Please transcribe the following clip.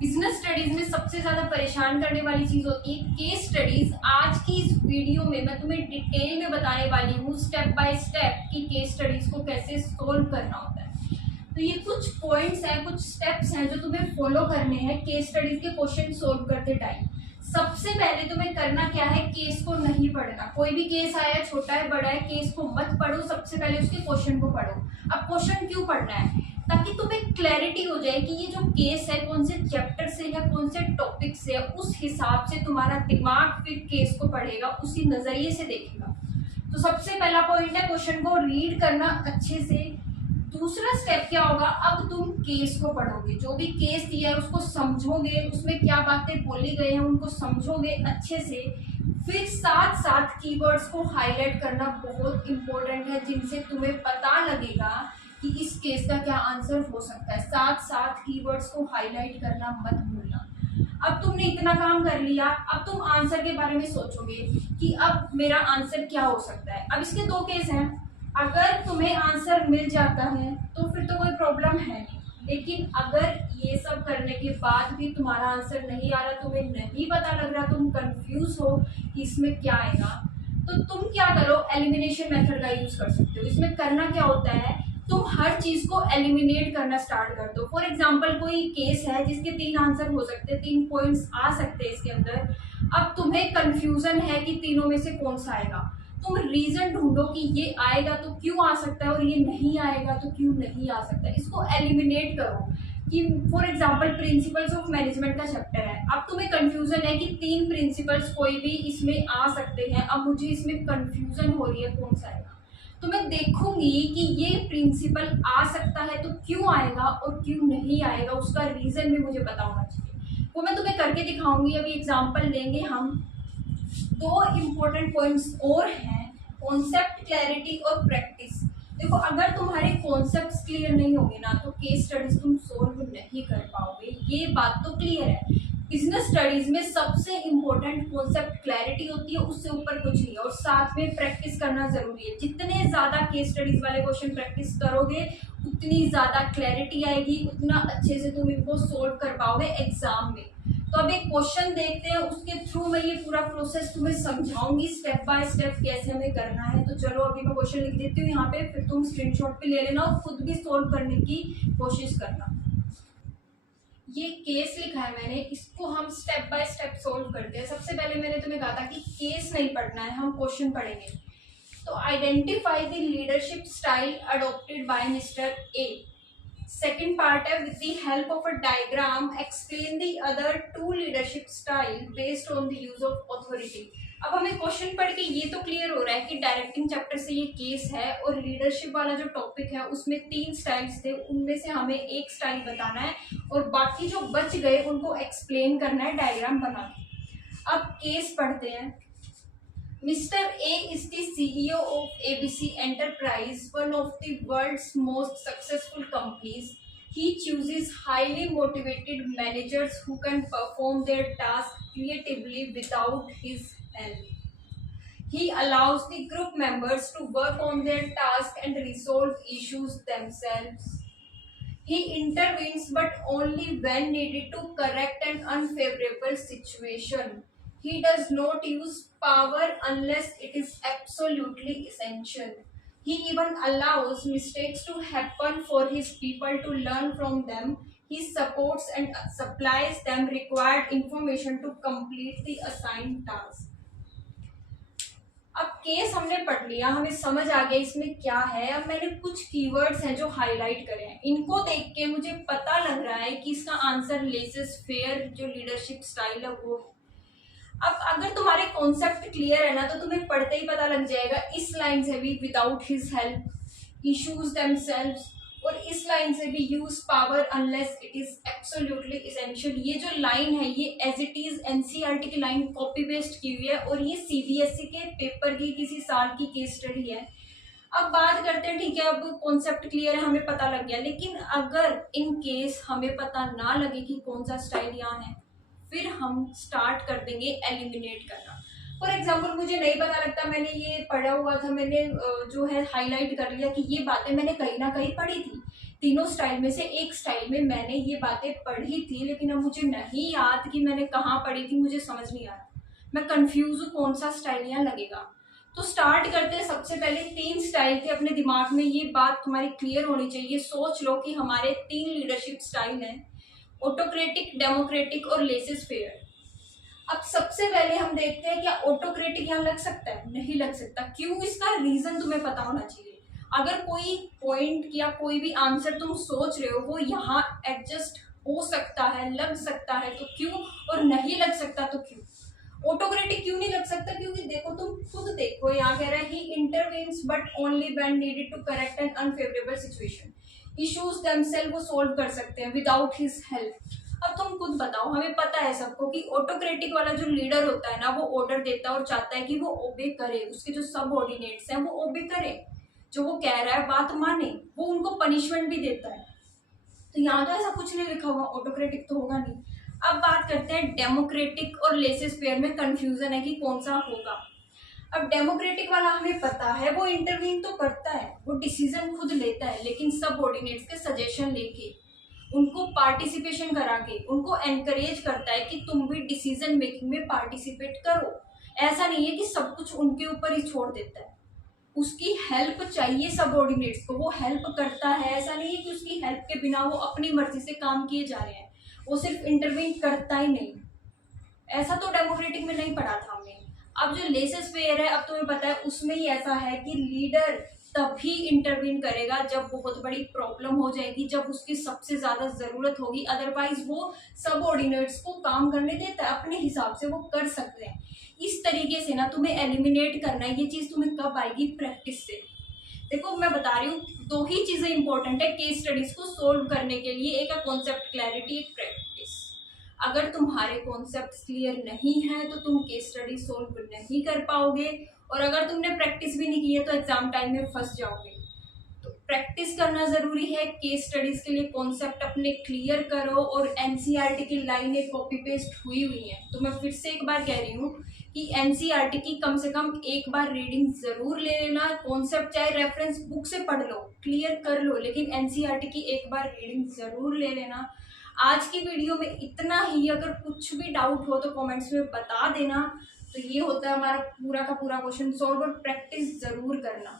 Business studies में सबसे ज्यादा परेशान करने वाली चीज होती है केस स्टडीज। आज की इस वीडियो में मैं तुम्हें डिटेल में बताने वाली हूँ स्टेप बाय स्टेप कि केस स्टडीज को कैसे सोल्व करना होता है। तो ये कुछ पॉइंट्स हैं, कुछ स्टेप्स हैं जो तुम्हें फॉलो करने हैं केस स्टडीज के क्वेश्चन सोल्व करते टाइम। सबसे पहले तुम्हें करना क्या है, केस को नहीं पढ़ना। कोई भी केस आया, छोटा है बड़ा है, केस को मत पढ़ो, सबसे पहले उसके क्वेश्चन को पढ़ो। अब क्वेश्चन क्यों पढ़ना है? ताकि तुम्हें क्लैरिटी हो जाए कि ये जो केस है कौन से चैप्टर से है, कौन से टॉपिक से है। उस हिसाब से तुम्हारा दिमाग फिर केस को पढ़ेगा, उसी नजरिए से देखेगा। तो सबसे पहला पॉइंट है क्वेश्चन को रीड करना अच्छे से। दूसरा स्टेप क्या होगा, अब तुम केस को पढ़ोगे, जो भी केस दिया है उसको समझोगे, उसमें क्या बातें बोली गई हैं उनको समझोगे अच्छे से। फिर साथ साथ कीवर्ड्स को हाईलाइट करना बहुत इंपॉर्टेंट है, जिनसे तुम्हें पता लगेगा कि इस केस का क्या आंसर हो सकता है। साथ साथ कीवर्ड्स को हाईलाइट करना मत भूलना। अब तुमने इतना काम कर लिया, अब तुम आंसर के बारे में सोचोगे कि अब मेरा आंसर क्या हो सकता है। अब इसके दो केस हैं। अगर तुम्हें आंसर मिल जाता है तो फिर तो कोई प्रॉब्लम है नहीं, लेकिन अगर ये सब करने के बाद भी तुम्हारा आंसर नहीं आ रहा, तुम्हें नहीं पता लग रहा, तुम कंफ्यूज हो कि इसमें क्या आएगा, तो तुम क्या करो, एलिमिनेशन मेथड का यूज कर सकते हो। इसमें करना क्या होता है, तुम हर चीज को एलिमिनेट करना स्टार्ट कर दो। फॉर एग्जाम्पल कोई केस है जिसके 3 आंसर हो सकते हैं, 3 पॉइंट्स आ सकते हैं इसके अंदर। अब तुम्हें कंफ्यूजन है कि तीनों में से कौन सा आएगा, तुम रीजन ढूंढो कि ये आएगा तो क्यों आ सकता है और ये नहीं आएगा तो क्यों नहीं आ सकता है। इसको एलिमिनेट करो। कि for example principles of management का चैप्टर है, अब तुम्हें कंफ्यूजन है कि 3 प्रिंसिपल्स कोई भी इसमें आ सकते हैं, अब मुझे इसमें कंफ्यूजन हो रही है कौन सा आएगा। तो मैं देखूंगी कि ये प्रिंसिपल आ सकता है तो क्यों आएगा और क्यों नहीं आएगा, उसका रीजन भी मुझे पता होना चाहिए। वो मैं तुम्हें करके दिखाऊंगी। अभी एग्जाम्पल लेंगे हम। 2 इम्पोर्टेंट पॉइंट्स और हैं, कॉन्सेप्ट क्लैरिटी और प्रैक्टिस। देखो, अगर तुम्हारे कॉन्सेप्ट्स क्लियर नहीं होंगे ना तो केस स्टडीज तुम सोल्व नहीं कर पाओगे, ये बात तो क्लियर है। बिजनेस स्टडीज में सबसे इम्पोर्टेंट कॉन्सेप्ट क्लैरिटी होती है, उससे ऊपर कुछ नहीं है। और साथ में प्रैक्टिस करना जरूरी है। जितने ज्यादा केस स्टडीज वाले क्वेश्चन प्रैक्टिस करोगे उतनी ज्यादा क्लैरिटी आएगी, उतना अच्छे से तुम इनको सोल्व कर पाओगे एग्जाम में। तो अब एक क्वेश्चन देखते हैं, उसके थ्रू मैं ये पूरा प्रोसेस तुम्हें समझाऊंगी स्टेप बाय स्टेप कैसे हमें करना है। तो चलो अभी मैं क्वेश्चन लिख देती हूँ यहाँ पे, फिर तुम स्क्रीनशॉट पे ले लेना और खुद भी सोल्व करने की कोशिश करना। ये केस लिखा है मैंने, इसको हम स्टेप बाय स्टेप सोल्व करते हैं। सबसे पहले मैंने तुम्हें कहा था कि केस नहीं पढ़ना है, हम क्वेश्चन पढ़ेंगे। तो identify the leadership style adopted by mister A. Second part है, with the help of a diagram explain the other 2 leadership style based on the use of authority. अब हमें क्वेश्चन पढ़ के ये तो क्लियर हो रहा है कि डायरेक्टिंग चैप्टर से ये केस है और लीडरशिप वाला जो टॉपिक है उसमें 3 स्टाइल्स थे, उनमें से हमें एक स्टाइल बताना है और बाकी जो बच गए उनको एक्सप्लेन करना है डायग्राम बना के। अब केस पढ़ते हैं। Mr. A is the CEO of ABC Enterprise, one of the world's most successful companies. He chooses highly motivated managers who can perform their tasks creatively without his help. He allows the group members to work on their tasks and resolve issues themselves. He intervenes but only when needed to correct an unfavorable situation. He does not use power unless it is absolutely essential. He even allows mistakes to happen for his people to learn from them. He supports and supplies them required information to complete the assigned task. अब case हमने पढ़ लिया, हमें समझ आ गया इसमें क्या है। अब मैंने कुछ कीवर्ड्स हैं जो हाईलाइट करे हैं, इनको देख के मुझे पता लग रहा है कि इसका आंसर लेसेस फेयर जो लीडरशिप स्टाइल है वो। अब अगर तुम्हारे कॉन्सेप्ट क्लियर है ना तो तुम्हें पढ़ते ही पता लग जाएगा। इस लाइन से भी without his help issues themselves, और इस लाइन से भी use power unless it is absolutely essential. ये जो लाइन है ये एज इट इज एनसीईआरटी की लाइन कॉपी पेस्ट की हुई है और ये सीबीएसई के पेपर की किसी साल की केस स्टडी है। अब बात करते हैं, ठीक है, अब कॉन्सेप्ट क्लियर है, हमें पता लग गया। लेकिन अगर इन केस हमें पता ना लगे कि कौन सा स्टाइल यहाँ है, फिर हम स्टार्ट कर देंगे एलिमिनेट करना। फॉर एग्जाम्पल मुझे नहीं पता लगता, मैंने ये पढ़ा हुआ था, मैंने जो है हाईलाइट कर लिया कि ये बातें मैंने कहीं ना कहीं पढ़ी थी, तीनों स्टाइल में से एक स्टाइल में मैंने ये बातें पढ़ी थी, लेकिन अब मुझे नहीं याद कि मैंने कहाँ पढ़ी थी, मुझे समझ नहीं आ रहा, मैं कंफ्यूज हूँ कौन सा स्टाइल यहाँ लगेगा। तो स्टार्ट करते हैं। सबसे पहले 3 स्टाइल थे, अपने दिमाग में ये बात तुम्हारी क्लियर होनी चाहिए। सोच लो कि हमारे 3 लीडरशिप स्टाइल हैं, ऑटोक्रेटिक, डेमोक्रेटिक और लेसेस फेयर। अब सबसे पहले हम देखते हैं क्या ऑटोक्रेटिक यहाँ लग सकता है? नहीं लग सकता। क्यों? इसका रीजन तुम्हें पता होना चाहिए। अगर कोई पॉइंट या कोई भी आंसर तुम सोच रहे हो वो यहाँ एडजस्ट हो सकता है, लग सकता है, तो क्यों? और नहीं लग सकता तो क्यों? ऑटोक्रेटिक क्यों नहीं लग सकता? क्योंकि देखो, तुम खुद देखो, यहाँ कह रहा है he intervenes but only when needed to correct an unfavourable situation. Issues themselves वो सोल्व कर सकते हैं विदाउट हिज हेल्प। अब तुम खुद बताओ, हमें पता है सबको कि ऑटोक्रेटिक वाला जो लीडर होता है ना, वो ऑर्डर देता है और चाहता है कि वो ओबे करे, उसके जो सबऑर्डिनेट्स हैं वो ओबे करे, जो वो कह रहा है बात माने, वो उनको पनिशमेंट भी देता है। तो यहाँ तो ऐसा कुछ नहीं लिखा हुआ, ऑटोक्रेटिक तो होगा नहीं। अब बात करते हैं डेमोक्रेटिक और लेसेस फेयर में कंफ्यूजन है कि कौन सा होगा। अब डेमोक्रेटिक वाला हमें पता है वो इंटरवीन तो करता है, वो डिसीजन खुद लेता है, लेकिन सबऑर्डिनेट्स के सजेशन लेके, उनको पार्टिसिपेशन करा के, उनको एनकरेज करता है कि तुम भी डिसीजन मेकिंग में पार्टिसिपेट करो। ऐसा नहीं है कि सब कुछ उनके ऊपर ही छोड़ देता है, उसकी हेल्प चाहिए सबऑर्डिनेट्स को, वो हेल्प करता है। ऐसा नहीं है कि उसकी हेल्प के बिना वो अपनी मर्जी से काम किए जा रहे हैं, वो सिर्फ इंटरवीन करता ही नहीं। ऐसा तो डेमोक्रेटिक में नहीं पढ़ा था हमने। अब जो लेसेस फेयर है, अब तुम्हें पता है उसमें ही ऐसा है कि लीडर तभी इंटरवीन करेगा जब बहुत बड़ी प्रॉब्लम हो जाएगी, जब उसकी सबसे ज्यादा जरूरत होगी। अदरवाइज वो सबऑर्डिनेट्स को काम करने देता है, अपने हिसाब से वो कर सकते हैं। इस तरीके से ना तुम्हें एलिमिनेट करना है। ये चीज तुम्हें कब आएगी? प्रैक्टिस से। देखो मैं बता रही हूँ, 2 ही चीजें इंपॉर्टेंट है केस स्टडीज को सोल्व करने के लिए, एक है कॉन्सेप्ट क्लैरिटी, एक प्रैक्टिस। अगर तुम्हारे कॉन्सेप्ट क्लियर नहीं है तो तुम केस स्टडी सोल्व नहीं कर पाओगे, और अगर तुमने प्रैक्टिस भी नहीं की है तो एग्जाम टाइम में फंस जाओगे। तो प्रैक्टिस करना जरूरी है। केस स्टडीज के लिए कॉन्सेप्ट अपने क्लियर करो, और एनसीईआरटी की लाइनें कॉपी पेस्ट हुई है। तो मैं फिर से एक बार कह रही हूँ कि एनसीईआरटी की कम से कम एक बार रीडिंग जरूर ले लेना। कॉन्सेप्ट चाहे रेफरेंस बुक से पढ़ लो, क्लियर कर लो, लेकिन एनसीईआरटी की एक बार रीडिंग जरूर ले लेना। आज की वीडियो में इतना ही। अगर कुछ भी डाउट हो तो कमेंट्स में बता देना। तो ये होता है हमारा पूरा का पूरा क्वेश्चन सॉल्व, और प्रैक्टिस जरूर करना।